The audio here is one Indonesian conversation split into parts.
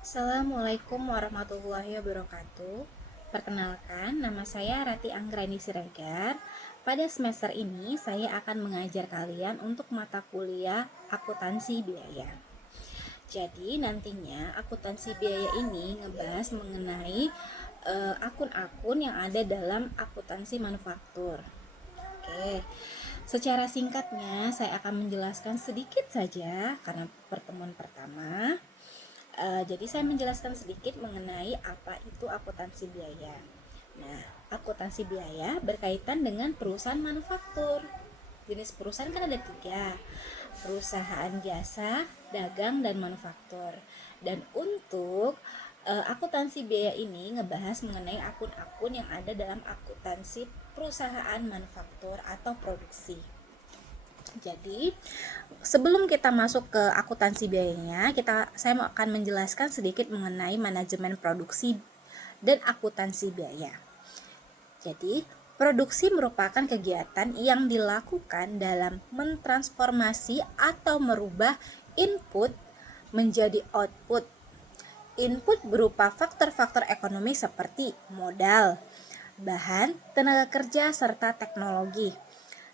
Assalamualaikum warahmatullahi wabarakatuh. Perkenalkan, nama saya Rati Anggrani Siregar. Pada semester ini, saya akan mengajar kalian untuk mata kuliah akuntansi biaya. Jadi, nantinya akuntansi biaya ini ngebahas mengenai akun-akun yang ada dalam akuntansi manufaktur. Oke, secara singkatnya saya akan menjelaskan sedikit saja karena pertemuan pertama. Jadi saya menjelaskan sedikit mengenai apa itu akuntansi biaya. Nah, akuntansi biaya berkaitan dengan perusahaan manufaktur. Jenis perusahaan kan ada 3, perusahaan jasa, dagang, dan manufaktur. Dan untuk akuntansi biaya ini ngebahas mengenai akun-akun yang ada dalam akuntansi perusahaan manufaktur atau produksi. Jadi, sebelum kita masuk ke akuntansi biayanya, saya akan menjelaskan sedikit mengenai manajemen produksi dan akuntansi biaya. Jadi, produksi merupakan kegiatan yang dilakukan dalam mentransformasi atau merubah input menjadi output. Input berupa faktor-faktor ekonomi seperti modal, bahan, tenaga kerja, serta teknologi.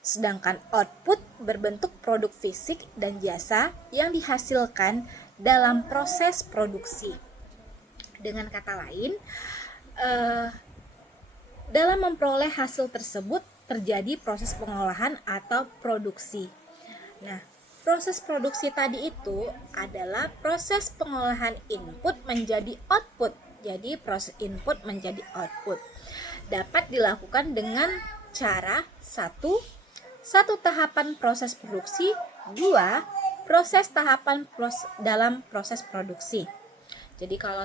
Sedangkan output berbentuk produk fisik dan jasa yang dihasilkan dalam proses produksi. Dengan kata lain, dalam memperoleh hasil tersebut terjadi proses pengolahan atau produksi. Nah, proses produksi tadi itu adalah proses pengolahan input menjadi output. Jadi proses input menjadi output dapat dilakukan dengan cara satu tahapan proses produksi, 2 proses tahapan dalam proses produksi. Jadi kalau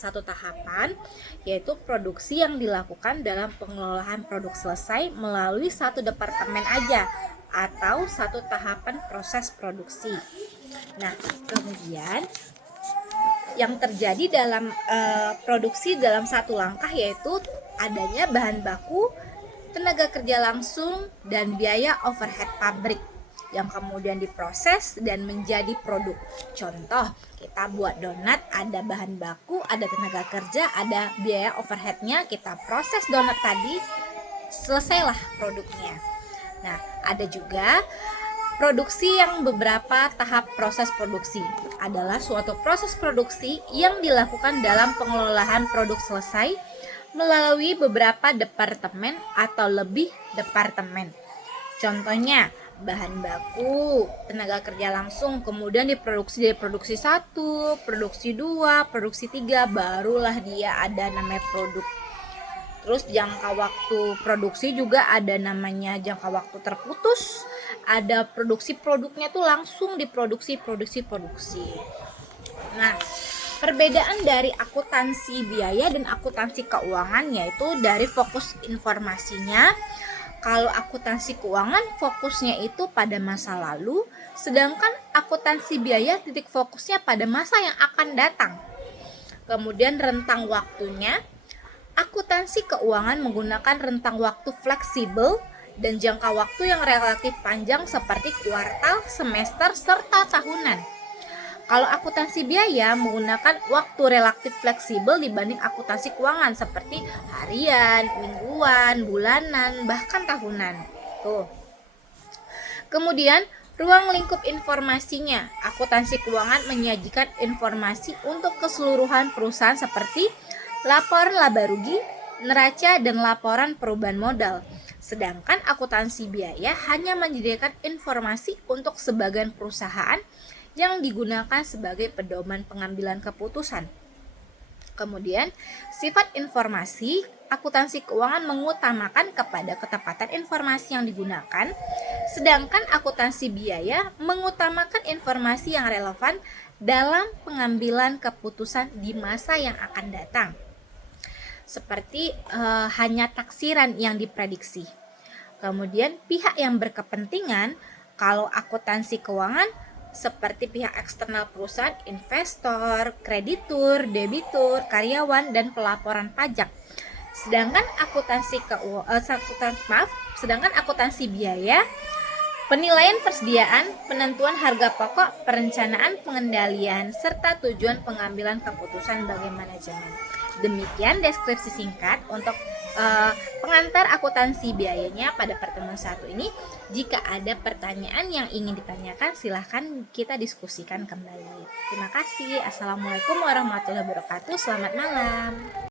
satu tahapan yaitu produksi yang dilakukan dalam pengelolaan produk selesai melalui satu departemen aja atau satu tahapan proses produksi. Nah, kemudian yang terjadi dalam produksi dalam satu langkah yaitu adanya bahan baku, tenaga kerja langsung, dan biaya overhead pabrik yang kemudian diproses dan menjadi produk. Contoh, kita buat donat, ada bahan baku, ada tenaga kerja, ada biaya overheadnya, kita proses donat tadi, selesailah produknya. Nah, ada juga produksi yang beberapa tahap proses produksi adalah suatu proses produksi yang dilakukan dalam pengelolaan produk selesai melalui beberapa departemen atau lebih departemen. Contohnya, bahan baku, tenaga kerja langsung, kemudian diproduksi dari produksi 1, produksi 2, produksi 3, barulah dia ada namanya produk. Terus jangka waktu produksi juga ada namanya jangka waktu terputus, ada produksi produknya tuh langsung diproduksi. Nah, perbedaan dari akuntansi biaya dan akuntansi keuangan yaitu dari fokus informasinya. Kalau akuntansi keuangan fokusnya itu pada masa lalu, sedangkan akuntansi biaya titik fokusnya pada masa yang akan datang. Kemudian rentang waktunya, akuntansi keuangan menggunakan rentang waktu fleksibel dan jangka waktu yang relatif panjang seperti kuartal, semester, serta tahunan. Kalau akuntansi biaya menggunakan waktu relatif fleksibel dibanding akuntansi keuangan seperti harian, mingguan, bulanan, bahkan tahunan. Tuh. Kemudian, ruang lingkup informasinya. Akuntansi keuangan menyajikan informasi untuk keseluruhan perusahaan seperti laporan laba rugi, neraca, dan laporan perubahan modal. Sedangkan akuntansi biaya hanya menyediakan informasi untuk sebagian perusahaan yang digunakan sebagai pedoman pengambilan keputusan. Kemudian, sifat informasi, akuntansi keuangan mengutamakan kepada ketepatan informasi yang digunakan, sedangkan akuntansi biaya mengutamakan informasi yang relevan dalam pengambilan keputusan di masa yang akan datang. Seperti hanya taksiran yang diprediksi. Kemudian, pihak yang berkepentingan, kalau akuntansi keuangan seperti pihak eksternal perusahaan, investor, kreditur, debitur, karyawan, dan pelaporan pajak. Sedangkan akuntansi biaya penilaian persediaan, penentuan harga pokok, perencanaan pengendalian, serta tujuan pengambilan keputusan bagi manajemen. Demikian deskripsi singkat untuk pengantar akuntansi biayanya pada pertemuan satu ini. Jika ada pertanyaan yang ingin ditanyakan, silahkan kita diskusikan kembali. Terima kasih. Assalamualaikum warahmatullahi wabarakatuh. Selamat malam.